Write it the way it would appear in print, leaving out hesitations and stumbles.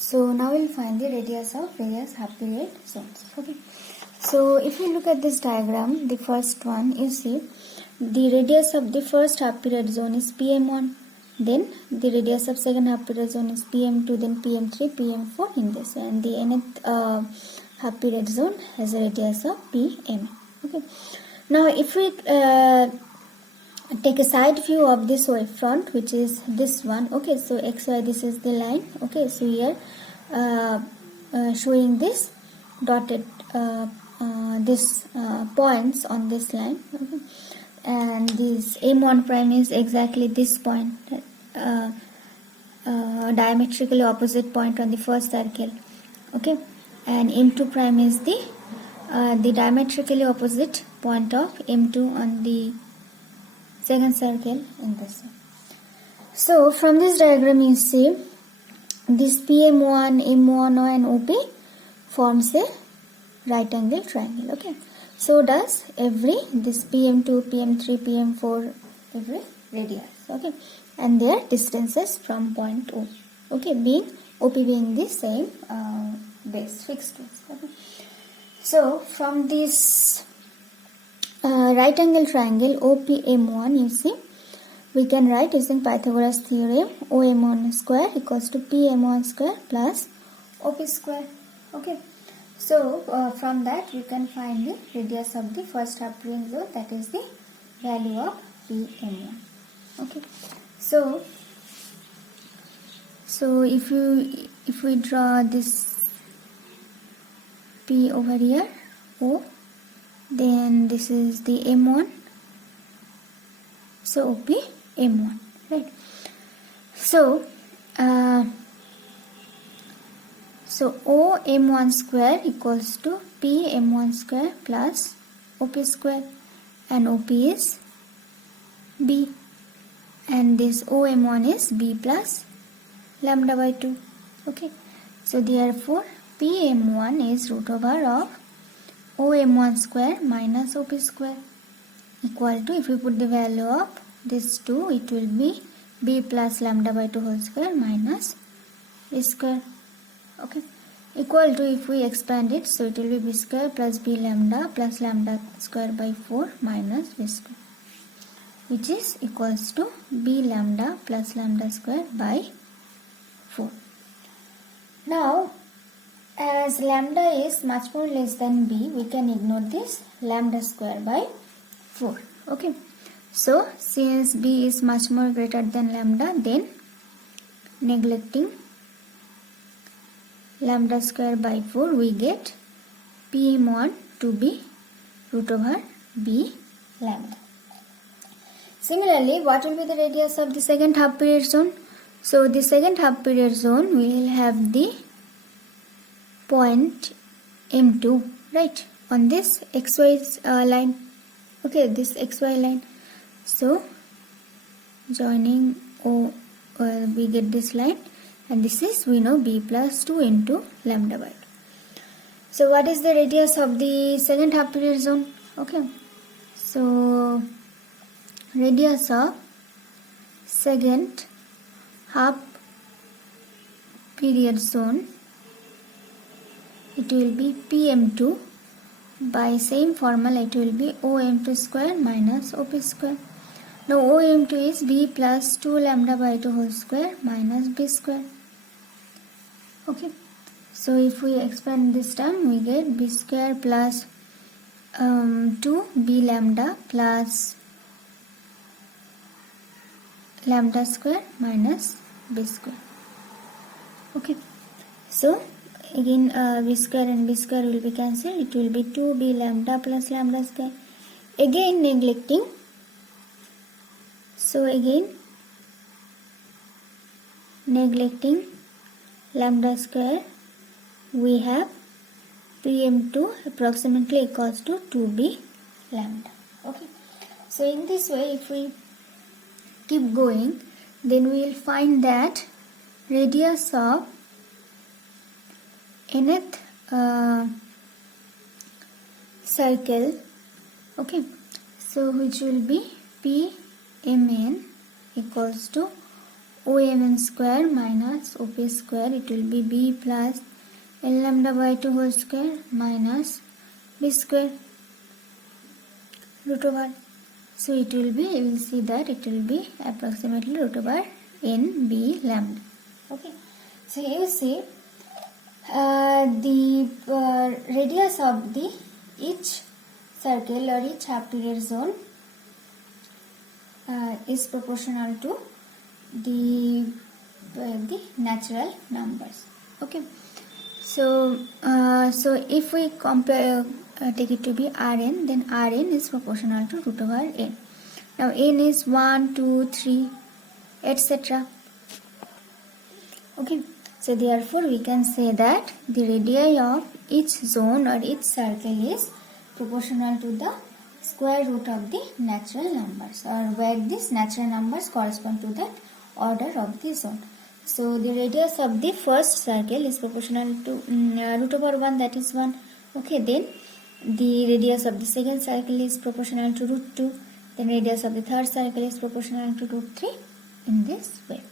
So now we'll find the radius of various half period zones. Okay. So if you look at this diagram, the first one, you see the radius of the first half period zone is PM1. Then the radius of second half period zone is PM2, then PM3, PM4 in this, and the nth half period zone has a radius of PM. Okay. Now if we take a side view of this wavefront, which is this one. Okay, so XY, this is the line. Okay, so here showing this dotted points on this line. Okay. And this M1 prime is exactly this point, diametrically opposite point on the first circle. Okay, and M2 prime is the diametrically opposite point of M2 on the second circle in this one. So from this diagram you see this PM1, M1 and OP forms a right angle triangle. Okay, so does this PM2, PM3, PM4, every radius. Okay, and their distances from point O. Okay, OP being the same base, fixed base. Okay. So from this right angle triangle OPM1, you see, we can write using Pythagoras theorem OM1 square equals to PM1 square plus OP square. Okay. So from that you can find the radius of the first half period zone, that is the value of PM1. Okay. So if we draw this P over here, O, then this is the M1, so OP M1, right? So O M1 square equals to P M1 square plus OP square, and OP is B, and this O M1 is B plus lambda by 2. Okay, so therefore P M1 is root over of O M1 square minus OP square equal to, if we put the value of this 2, it will be B plus lambda by 2 whole square minus B square. Okay, equal to, if we expand it, so it will be B square plus B lambda plus lambda square by 4 minus B square, which is equals to B lambda plus lambda square by 4. Now as lambda is much more less than B, we can ignore this lambda square by 4. Okay, so since B is much more greater than lambda, then neglecting lambda square by 4, we get PM1 to be root over B lambda. Similarly, what will be the radius of the second half period zone? So the second half period zone will have the point M2, right, on this XY line. Okay, this XY line. So joining O, we get this line, and this is, we know, B plus 2 into lambda by 2. So what is the radius of the second half period zone? Okay, so radius of second half period zone, it will be PM2, by same formula it will be OM2 square minus OP square. Now OM2 is B plus 2 lambda by 2 whole square minus B square. Okay, so if we expand this term, we get B square plus 2 B lambda plus lambda square minus B square. Okay, so again B square and B square will be cancelled. It will be 2B lambda plus lambda square. Again neglecting. So again neglecting lambda square, we have PM2 approximately equals to 2B lambda. Okay. So in this way, if we keep going, then we will find that radius of nth circle, okay, so which will be PMN equals to OMN square minus OP square, it will be B plus L lambda by 2 whole square minus B square root over. So it will be, you will see that it will be approximately root over N B lambda. Okay. So you see the radius of the each circle or each half period zone is proportional to the natural numbers. Okay. So if we compare take it to be Rn, then Rn is proportional to root over n. Now n is 1, 2, 3, etc. Okay. So therefore we can say that the radii of each zone or each circle is proportional to the square root of the natural numbers, or where these natural numbers correspond to that order of the zone. So the radius of the first circle is proportional to root over 1, that is 1. Okay, then the radius of the second circle is proportional to root 2. Then radius of the third circle is proportional to root 3, in this way.